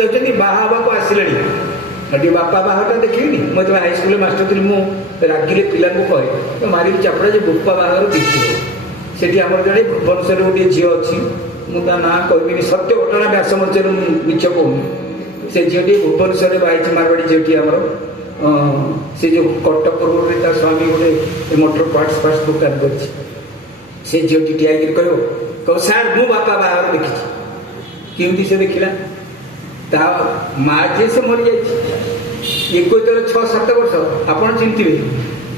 ଯାଉଛନ୍ତି ବାହା ହେବାକୁ ଆସିଲେଣି ଟିକେ ବାପା ବାହାଘରଟା ଦେଖିବିନି। ମୁଁ ଯେତେବେଳେ ହାଇସ୍କୁଲରେ ମାଷ୍ଟର ଥିଲି ମୁଁ ରାଗିଲେ ପିଲାଙ୍କୁ କହେ ମାରିକି ଚାପଡ଼ା ଯେ ବୋପା ବାହାଘର ଦେଖିବ। ସେଠି ଆମର ଜଣେ ଭୁବନେଶ୍ୱରରେ ଗୋଟିଏ ଝିଅ ଅଛି, ମୁଁ ତା ନାଁ କହିବିନି, ସତ୍ୟ ଘଟଣା ବ୍ୟାସ ମଞ୍ଚରେ ମୁଁ ମିଛ କହୁନି। ସେ ଝିଅଟି ଭୁବନେଶ୍ୱରରେ ବାହାରିଛି, ମାରବାଡ଼ି ଝିଅଟି ଆମର। ସେ ଯେଉଁ କଟକ ରୋଡ଼ରେ ତା ସ୍ୱାମୀ ଗୋଟେ ମୋଟର ପାର୍ଟସ ଦୋକାନ କରିଛି। ସେ ଝିଅଟି ଠିଆ ହେଇକି କହିବ ସାର୍ ମୁଁ ବାପା ବାହାଘର ଦେଖିଛି। କେମିତି ସେ ଦେଖିଲା? ତା ମା ଯିଏ ସେ ମରିଯାଇଛି। ଏକୁ ଯେତେବେଳେ 6-7 ବର୍ଷ, ଆପଣ ଚିନ୍ତିବେ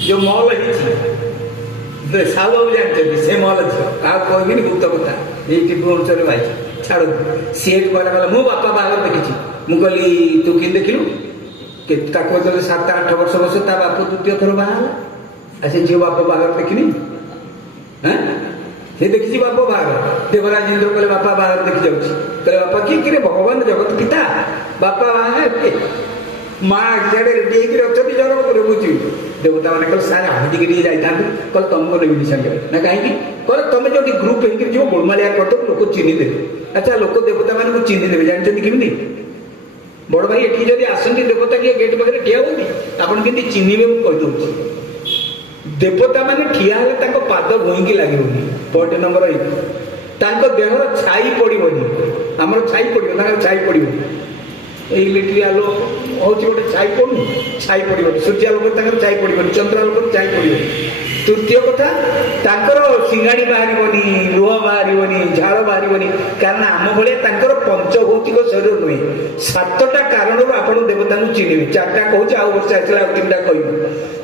ଯେଉଁ ମଲ ହେଇଛି ସାହୁ ବାବୁ ଜାଣିଛନ୍ତି, ସେ ମଲ ଝିଅ ଆଉ କହିବିନି ଭୂତ କଥା, ଏଇଠି ଭୁବନେଶ୍ୱରରେ ବାହାରିଛି। ଛାଡ଼ନ୍ତୁ, ସିଏ କହିଲା ମୁଁ ବାପା ବାହାଘର ଦେଖିଛି। ମୁଁ କହିଲି ତୁ କେମିତି ଦେଖିଲୁ? ତାକୁ ଯେତେବେଳେ 7-8 ବର୍ଷ ବୟସ ତା ବାପ ଦ୍ୱିତୀୟ ଥର ବାହା ହେଲା। ଆଉ ସେ ଝିଅ ବାପ ବାହାଘର ଦେଖିନି? ସେ ଦେଖିଛି ବାପ ବାହାଘର। ଦେବରାଜ ଇନ୍ଦ୍ର କହିଲେ ବାପା ବାହାଘର ଦେଖି ଯାଉଛି। କହିଲେ ବାପା କିଏ ଭଗବାନ ଜଗତ ପିତା ବାପା ବାହାଘର। ମା ସିଆଡ଼େ ରେଡି ହେଇକି ଅଛନ୍ତି ଜଣକ ଉପରେ ବୁଝିବି। ଦେବତା ମାନେ କହିଲେ ସାର୍ ଆମେ ଟିକେ ଯାଇଥାନ୍ତୁ। କହିଲେ ତମକୁ ନେବିନି ସାଙ୍ଗରେ। ନା କାହିଁକି? କହିଲେ ତମେ ଯୋଉଠି ଗ୍ରୁପ ହେଇକି ଯିବ ଗୋଳମାଳିଆ କରିଦେବ, ଲୋକ ଚିହ୍ନି ଦେବେ। ଆଚ୍ଛା, ଲୋକ ଦେବତା ମାନଙ୍କୁ ଚିହ୍ନି ଦେବେ ଜାଣିଛନ୍ତି କେମିତି? ବଡ଼ ଭାଇ ଏଠି ଯଦି ଆସନ୍ତି ଦେବତା କିଏ ଗେଟ୍ ପାଖରେ ଠିଆ ହୁଅନ୍ତି, ଆପଣ କେମିତି ଚିହ୍ନିବେ ମୁଁ କହିଦେଉଛି। ଦେବତା ମାନେ ଠିଆ ହେଲେ ତାଙ୍କ ପାଦ ଭୂଇଁକି ଲାଗିବନି। ପଏଣ୍ଟ ନମ୍ବର 1, ତାଙ୍କ ଦେହର ଛାଇ ପଡ଼ିବନି। ଆମର ଛାଇ ପଡ଼ିବ, ତାଙ୍କର ଛାଇ ପଡ଼ିବନି। ଏଇ ଇଲେକ୍ଟ୍ରିକ୍ ଆଲୋ ହେଉଛି ଗୋଟେ ଛାଇ ପଡ଼ୁନି, ଛାଇ ପଡ଼ିବନି। ସୂର୍ଯ୍ୟ ଆଲୋକରେ ତାଙ୍କର ଛାଇ ପଡ଼ିବନି, ଚନ୍ଦ୍ର ଆଲୋକରେ ଛାଇ ପଡ଼ିବନି। ତୃତୀୟ କଥା, ତାଙ୍କର ସିଙ୍ଗାଣି ବାହାରିବନି, ଲୁହ ବାହାରିବନି, ଝାଳ ବାହାରିବନି। କାରଣ ଆମ ଭଳିଆ ତାଙ୍କର ପଞ୍ଚଭୌତିକ ଶରୀର ନୁହେଁ। 7ଟା କାରଣରୁ ଆପଣ ଦେବତାଙ୍କୁ ଚିହ୍ନିବେ। 4ଟା କହୁଛି, ଆଉ ବର୍ଷ ଆସିଲା ଆଉ 3ଟା କହିବି।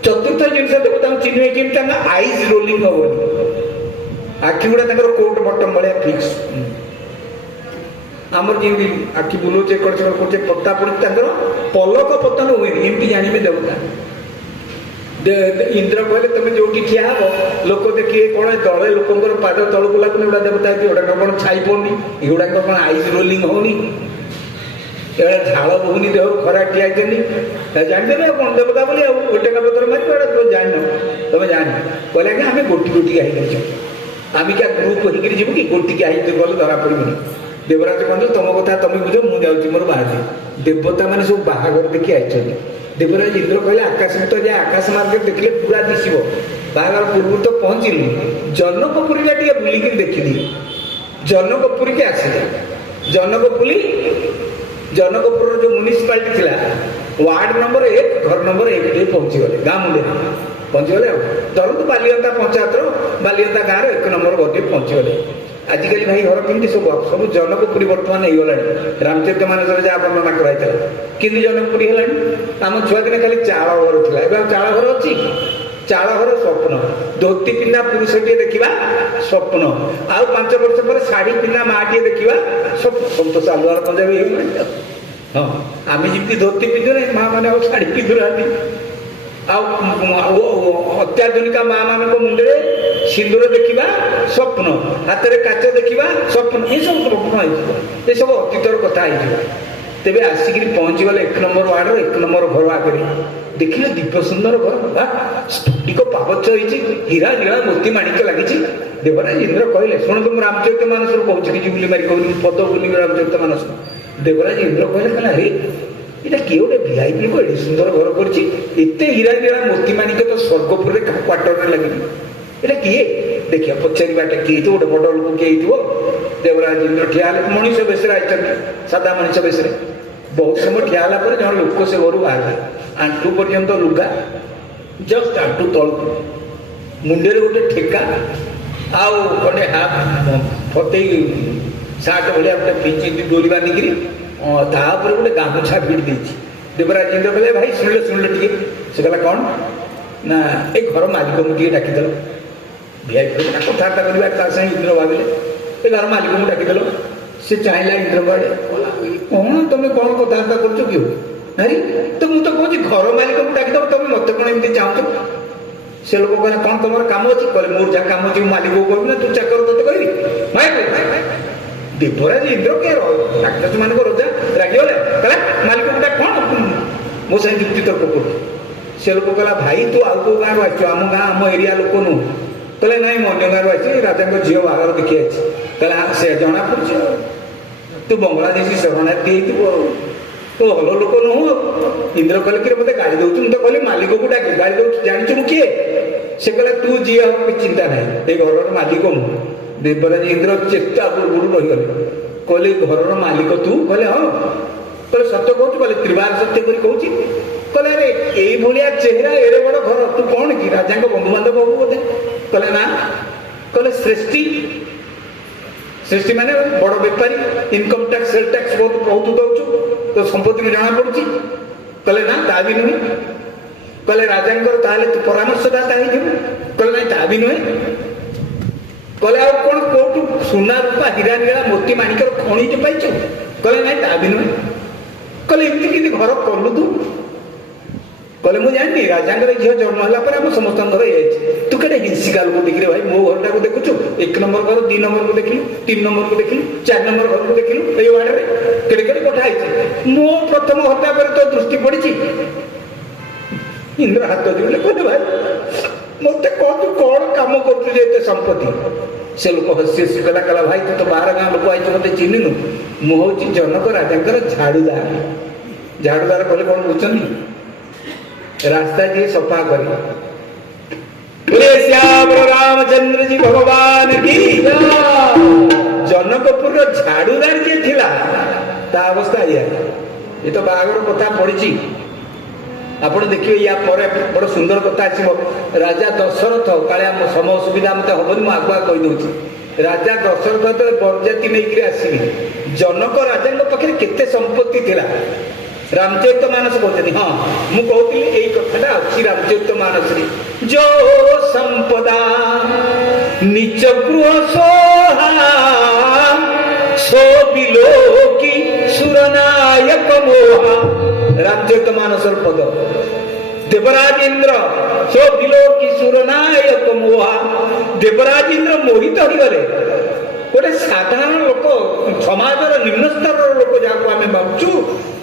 ଚତୁର୍ଥ ଜିନିଷ ଦେବତାଙ୍କୁ ଚିହ୍ନିବେ କେମିତି? ତାଙ୍କ ଆଇଜ୍ ରୋଲିଂ ହବନି। ଆଖି ଗୁଡ଼ା ତାଙ୍କର କୋଟ ବଟମ ଭଳିଆ ଫିକ୍ସ। ଆମର ଯେମିତି ଆଖି ବୁଲଉଛେ କରୁଛେ ପତା ପଡୁଛି, ତାଙ୍କର ପଲକ ପତନ ହୁଏନି। ଏମିତି ଜାଣିବେ ଦେବତା। ଇନ୍ଦ୍ର କହିଲେ ତମେ ଯୋଉଠି ଠିଆ ହବ ଲୋକ ଦେଖିବେ କଣ ତଳେ ଲୋକଙ୍କର ପାଦ ତଳକୁ ଲାଗୁନି, ଏଗୁଡ଼ା ଦେବତା ହେଇଛି। ଏଗୁଡ଼ାକ କଣ ଛାଇ ପଡୁନି, ଏଗୁଡ଼ାକ କଣ ଆଇଜ ରୋଲିଂ ହଉନି, ଏଗୁଡ଼ା ଝାଳ ବହୁନି ଦେହରୁ, ଖରା ଠିଆ ହେଇଛନ୍ତି। ଜାଣିଦେବେ ଆଉ କଣ ଦେବତା ବୋଲି। ଆଉ ଗୋଟେ ପତ୍ର ମାରିବ, ଏଇଟା ତମେ ଜାଣିନ, ତମେ ଜାଣିନ। କହିଲେ ଆଜ୍ଞା ଆମେ ଗୋଟିକିଆ ହେଇଯାଇଛୁ, ଆମେ କିଆ ଗ୍ରୁପ ହେଇକିରି ଯିବୁ କି? ଗୋଟିକିଆ ହେଇକି ଗଲେ ଧରା ପଡ଼ିବନି। ଦେବରାଜ କହନ୍ତୁ ତମ କଥା ତମେ ବୁଝ, ମୁଁ ଯାଉଛି ମୋର ବାହାଘର। ଦେବତା ମାନେ ସବୁ ବାହାଘର ଦେଖି ଆସିଛନ୍ତି। ଦେବରାଜ ଇନ୍ଦ୍ର କହିଲେ ଆକାଶ ତ ଯାଏ, ଆକାଶ ମାର୍ଗରେ ଦେଖିଲେ ପୁରା ଦିଶିବ। ବାହାଘର ପୂର୍ବରୁ ତ ପହଞ୍ଚିଲି, ଜନକପୁରୀଟା ଟିକେ ବୁଲିକିରି ଦେଖିଲି। ଜନକପୁରୀକି ଆସିଲେ। ଜନକପୁରର ଯେଉଁ ମ୍ୟୁନିସିପାଲିଟି ଥିଲା, ୱାର୍ଡ ନମ୍ବର 1 ଘର ନମ୍ବର 1 ଟିକେ ପହଞ୍ଚିଗଲେ। ଗାଁ ମୁଣ୍ଡରେ ପହଞ୍ଚିଗଲେ। ଆଉ ଧରନ୍ତୁ ବାଲିଅନ୍ତା ପଞ୍ଚାୟତର ବାଲିଅନ୍ତା ଗାଁର 1 ନମ୍ବର ଘରଟି ପହଞ୍ଚିଗଲେ। ଆଜିକାଲି ଭାଇ ଘର କେମିତି ସବୁ ଜନକପୁରୀ ବର୍ତ୍ତମାନ ହେଇଗଲାଣି। ରାମଚରିତ ମାନସରେ ଯାହା ବର୍ଣ୍ଣନା କରାଯାଇଥିଲା, କେମିତି ଜନକପୁରୀ ହେଲାଣି। ଆମ ଛୁଆଦିନେ ଖାଲି ଚାଳ ଘର ଥିଲା, ଏବେ ଆଉ ଚାଳ ଘର ଅଛି? ଚାଳ ଘର ସ୍ୱପ୍ନ। ଧୋତି ପିନ୍ଧା ପୁରୁଷଟିଏ ଦେଖିବା ସ୍ୱପ୍ନ। ଆଉ 5 ବର୍ଷ ପରେ ଶାଢ଼ୀ ପିନ୍ଧା ମାଟିଏ ଦେଖିବା ସ୍ୱପ୍ନ। ସବୁ ତ ସାଲୁଆର ପଞ୍ଜାବୀ ହେଇଗଲାଣି। ହଁ, ଆମେ ଯେମିତି ଧୋତି ପିନ୍ଧୁନେ, ମା ମାନେ ଆଉ ଶାଢ଼ୀ ପିନ୍ଧୁନାହାନ୍ତି। ଆଉ ଅତ୍ୟାଧୁନିକ ମା ମାନଙ୍କ ମୁଣ୍ଡରେ ସିନ୍ଦୁର ଦେଖିବା ସ୍ୱପ୍ନ, ହାତରେ କାଚ ଦେଖିବା ସ୍ୱପ୍ନ। ଏସବୁ ସ୍ୱପ୍ନ ହେଇଯିବ, ଏସବୁ ଅତୀତର କଥା ହେଇଯିବ। ତେବେ ଆସିକିରି ପହଞ୍ଚିଗଲେ 1 ନମ୍ବର ୱାର୍ଡର 1 ନମ୍ବର ଘର ଆଗରେ। ଦେଖିଲେ ଦିବ୍ୟ ସୁନ୍ଦର ଘର, ସ୍ଫଟିକ ପାବଚ୍ଛ ହେଇଛି, ହୀରା ନୀଳା ମୋତି ମାଣିକ୍ୟ ଲାଗିଛି। ଦେବରାଜ ଇନ୍ଦ୍ର କହିଲେ ଶୁଣନ୍ତୁ, ମୁଁ ରାମଚରିତ ମାନସରୁ କହୁଛି, କିଛି ବୁଲି ମାରି କହୁନି, ପଦ ବୁଲି ରାମଚରିତ ମାନସ। ଦେବରାଜ ଇନ୍ଦ୍ର କହିଲେ ଆରେ এটা କିଏ ଗୋଟେ ଭିଆଇପି ଲୋକ, ଏଠି ସୁନ୍ଦର ଘର କରିଛି, ଏତେ ହୀରା ହୀରା ମୋତି ମାଣିକ୍ୟ ତ ସ୍ୱର୍ଗପୁରରେ କ୍ୱାର୍ଟରରେ ଲାଗିନି। এটা କିଏ ଦେଖିବା, ପଚାରିବାଟା କିଏ ହେଇଥିବ, ଗୋଟେ ବଡ଼ ଲୋକ କିଏ ହେଇଥିବ। ଦେବରାଜ ଇନ୍ଦ୍ର ଠିଆ ହେଲେ, ମଣିଷ ବେଶରେ ଆଇଛନ୍ତି, ସାଧା ମଣିଷ ବେଶରେ। ବହୁତ ସମୟ ଠିଆ ହେଲା ପରେ ଜଣେ ଲୋକ ସେ ଘରୁ ବାହାରିଲେ। ଆଣ୍ଠୁ ପର୍ଯ୍ୟନ୍ତ ଲୁଗା, ଜଷ୍ଟ ଆଣ୍ଠୁ ତଳକୁ, ମୁଣ୍ଡରେ ଗୋଟେ ଠେକା, ଆଉ ଗୋଟେ ଫତେଇ ସାର୍ଟ ଭଳିଆ ଗୋଟେ ପିଞ୍ଚି ଡୋରି ବାନ୍ଧିକିରି, ତାପରେ ଗୋଟେ ଗାମୁଛା ଭିଡ଼ି ଦେଇଛି। ଦେବରାଜ ଇନ୍ଦ୍ର କହିଲେ ଭାଇ ଶୁଣିଲେ ଟିକେ। ସେ କହିଲା କ'ଣ ନା, ଏ ଘର ମାଲିକଙ୍କୁ ଟିକେ ଡାକିଦେଲ। ଭିଆଇପି କଥାବାର୍ତ୍ତା କରିବା, ତା ସାଙ୍ଗେ ଇନ୍ଦ୍ର ଭାବିଲେ ଏ ଘର ମାଲିକଙ୍କୁ ଡାକିଦେଲ। ସେ ଚାହିଁଲା ଇନ୍ଦ୍ରଙ୍କ ଆଡ଼େ, କ'ଣ ତମେ କ'ଣ କଥାବାର୍ତ୍ତା କରୁଛ କି? ନାରୀ ତ ମୁଁ ତ କହୁଛି ଘର ମାଲିକଙ୍କୁ ଡାକିଦେବ, ତମେ ମତେ କ'ଣ ଏମିତି ଚାହୁଁଛ? ସେ ଲୋକ କହିଲେ କ'ଣ ତମର କାମ ଅଛି? କହିଲେ ମୋର ଯାହା କାମ ଅଛି ମୁଁ ମାଲିକକୁ କହିବି ନା, ତୁ ଚାକର ତତେ କହିବି? ଦେବରାଜ ଇନ୍ଦ୍ର କିଏ ରାକ୍ଷସ ମାନଙ୍କ ରଜା ରାଗିଗଲେ, କହିଲା ମାଲିକଙ୍କୁ ଡାକ, କ'ଣ ମୋ ସାଙ୍ଗେ ଯୁକ୍ତି ତର୍କ କରୁଛୁ? ସେ ଲୋକ କହିଲା ଭାଇ ତୁ ଆଉ କୋଉ ଗାଁରୁ ଆସିଛୁ, ଆମ ଗାଁ ଆମ ଏରିଆ ଲୋକ ନୁହଁ। କହିଲେ ନାଇଁ ମୁଁ ଅନ୍ୟ ଗାଁରୁ ଆସିଛି, ରାଜାଙ୍କ ଝିଅ ବାହାଘର ଦେଖି ଆସିଛି। କହିଲା ସେ ଜଣା ପଡୁଛି, ତୁ ବଙ୍ଗଳାଦେଶୀ ଶରଣାର୍ଥୀ ହେଇଥିବୁ ଆଉ। तो ଭଲ ଲୋକ ନୁହଁ। ଇନ୍ଦ୍ର କହିଲେ କି ମତେ ଗାଳି ଦଉଛୁ? ମୁଁ ତ କହିଲି ମାଲିକକୁ ଡାକି ଗାଳି ଦଉଛୁ, ଜାଣିଛୁ ମୁଁ କିଏ? ସେ କହିଲା ତୁ ଯିଏ ହବ କିଛି ଚିନ୍ତା ନାହିଁ, ଏ ଘରର ମାଲିକ ମୁଁ। ଦେବରାଜ ଇନ୍ଦ୍ର ଚେତା ପୂର୍ବରୁ ରହିଗଲେ, କହିଲେ ଘରର ମାଲିକ ତୁ? କହିଲେ ହଁ। କହିଲେ ସତ୍ୟ କହୁଛୁ? କହିଲେ ତ୍ରିବାର ସତ୍ୟ କରି କହୁଛି। କହିଲେ ଆରେ ଏଇଭଳିଆ ଚେହେରା, ଏଡେ ବଡ ଘର, ତୁ କଣ କି ରାଜାଙ୍କ ବନ୍ଧୁବାନ୍ଧବ ହବୁ ବୋଧେ? କହିଲେ ନା। କହିଲେ ଶ୍ରେଷ୍ଠୀ? ଶ୍ରେଷ୍ଠୀ ମାନେ ବଡ ବେପାରୀ, ଇନକମ ଟ୍ୟାକ୍ସ ସେଲ ଟ୍ୟାକ୍ସ ବହୁତ ଦଉଛୁ, ତ ସମ୍ପତ୍ତିରୁ ଜଣା ପଡୁଛି। କହିଲେ ନା ତା ବି ନୁହେଁ। କହିଲେ ରାଜାଙ୍କର ତାହେଲେ ତୁ ପରାମର୍ଶଦାତା ହେଇଥିବୁ? କହିଲେ ନାଇଁ ତା ବି ନୁହେଁ। କହିଲେ ଆଉ କଣ କୋଉଠୁ ସୁନା ରୂପା ହୀରା ନୀଳା ମୋତି ମାଣିକର ଖଣିଟେ ପାଇଛୁ? କହିଲେ ନାଇଁ ତା ବି ନୁହେଁ। କହିଲେ ଏମିତି କେମିତି ଘର କଲୁ ତୁ? କହିଲେ ମୁଁ ଜାଣିନି, ରାଜାଙ୍କର ଝିଅ ଜନ୍ମ ହେଲା ପରେ ଆମ ସମସ୍ତଙ୍କ ଘର ହେଇଯାଇଛି। ତୁ କେତେ ହିଂସିକା ଲୋକ ଦେଖିଲେ ଭାଇ, ମୋ ଘରଟାକୁ ଦେଖୁଛୁ, 1 ନମ୍ବର ଘର, 2 ନମ୍ବରକୁ ଦେଖିଲୁ, 3 ନମ୍ବରକୁ ଦେଖିଲୁ, 4 ନମ୍ବର ଘରକୁ ଦେଖିଲୁ, ଏଇ ୱାର୍ଡରେ କେଡେ କେଡେ କୋଠା ହେଇଛି। ମୋ ପ୍ରଥମ ଘରଟା ପରେ ତୋ ଦୃଷ୍ଟି ପଡିଛି? ଇନ୍ଦ୍ର ହାତ ଦିଲେ, କହିଲେ ଭାଇ ମତେ କହ ତୁ କଣ କାମ କରୁଛୁ ଯେ ଏତେ ସମ୍ପତ୍ତି? ସେ ଲୋକ ହସି ହସି କହିଲା, କହିଲା ଭାଇ ତୁ ତ 12 ଗାଁ ଲୋକ ଆଇଛୁ, ମତେ ଚିହ୍ନିନୁ? ମୁଁ ହଉଛି ଜନକ ରାଜାଙ୍କର ଝାଡୁଦାର। ଝାଡୁଦାର କହିଲେ କଣ ବୁଝୁଛନ୍ତି? रास्ता जी सफा करी। बोले श्याम रामचंद्र जी भगवान की। जनकपुर झाड़ूदार जी थिला ता अवस्था या ये तो बागर कथा पड़ी। आपण देखिए या पर बड़ सुंदर कथा आसीबो। राजा दशरथ काले हम समय सुविधा मते हबनी, मु आगुआ कहि दउची। राजा दशरथ तो बरजाती नहीं आसबे, जनक राजा पाखे केते संपत्ति थिला। रामचरित मानस कहते हाँ मु कहती यही कथा अच्छी रामचरित मानस जो संपदा निज गृह सोहा सो बिलोकी सुरनायक मोहा। रामचरित मानस पद देवराजेन्द्र सो बिलोकी सुरनायक मोहा। देवराजेन्द्र मोहित हो गले। गोटे साधारण लोक समाजर निम्न स्तर लोक जहाँ आम भावचु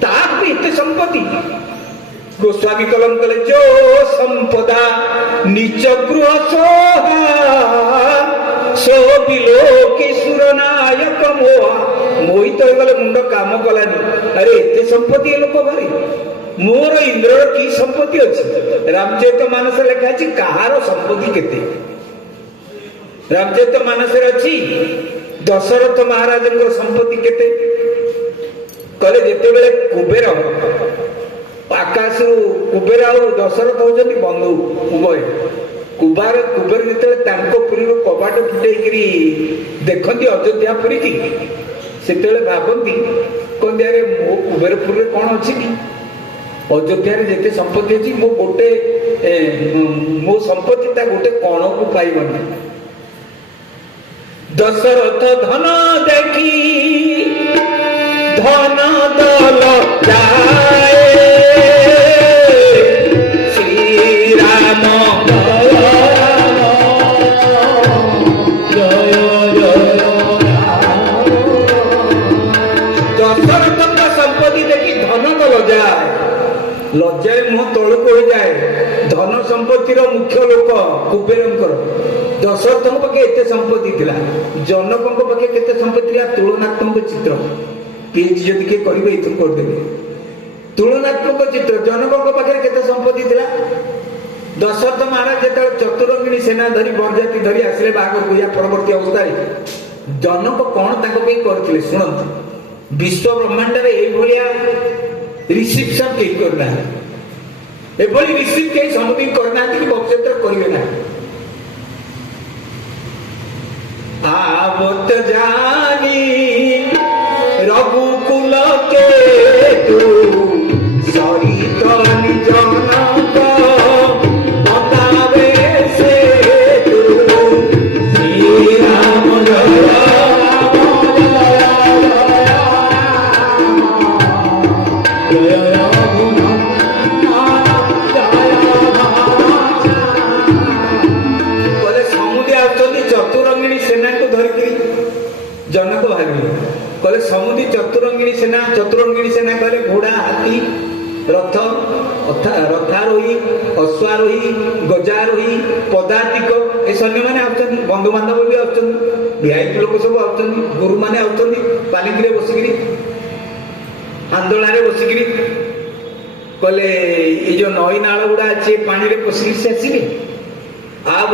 ताकि एत संपत्ति। गोस्वामी कलम कले जो संपदा निज गृह सोहा सो बिलोकी सुरनायक मोहा। मोहित हो गले, मुंड काम कलानी। अरे एत संपत्ति लोक भारी, मोर इंद्र की संपत्ति अच्छी। रामचरित मानस लिखा है कहार संपत्ति केते। रामचरित मानस अच्छी दशरथ महाराज संपत्ति केते। कहले जिते बेले कुबेर आकाश कुबेर आ दशरथ होचंती बंधु उभय। कुबेर जिते पुरी कबाट फुटेकरी देखती अयोध्या पुरी की से भावती कहते अरे मो कुबेरपुर कौन अच्छी कि अयोध्या जिते संपत्ति अच्छी मो गोटे मो संपत्ति गोटे कण को पाइबनी। दशरथ धन देखी धन दल जाए श्री राम दशरथ का संपत्ति देखी धन दल जाए लज्जाए मुह तलू हो जाए। धन संपत्तिर मुख्य लोक कुबेरंकर दशरथ पाखे एत संपत्ति थिला। जनक पाखे केते संपत्ति थिला तुलनात्मक चित्र पीएचडी जदि के करिवे इथु कर देबे। तुलनात्मक चित्र जनक पाखे केते संपत्ति थिला। दशरथ महाराज जेते चतुरंगिणी सेना धरी बरजाती धरी आसिले बागर गुया परवर्ती अवस्था जनक कोन ताको पे करथिले सुनंत। विश्व ब्रह्मांड रे एई भलिया रिसेप्शन के करना ए भली रिसीव के समुदी करना कि भविष्य करिवे ना। आवत जानी रघुकुल के तू सरित जनक बतावे से तू श्री राम जय जनक भावी कहले समुदी चतुरंगिणी सेना। चतुरंगिणी सेना कहले घोड़ा हाथी रथ रथारोही अश्वारोही गजारोही पदातिक ए सैन्य मैंने आउछन। बंधु बांधव भी आउछन, वीआईपी लोक सब आउछन, गुरु माने आउछन पालिंगी बसिकी आंदोलन बसिक कले ये जो नई नाल गुड़ा अच्छे पानी रे पशिक से आसवे आ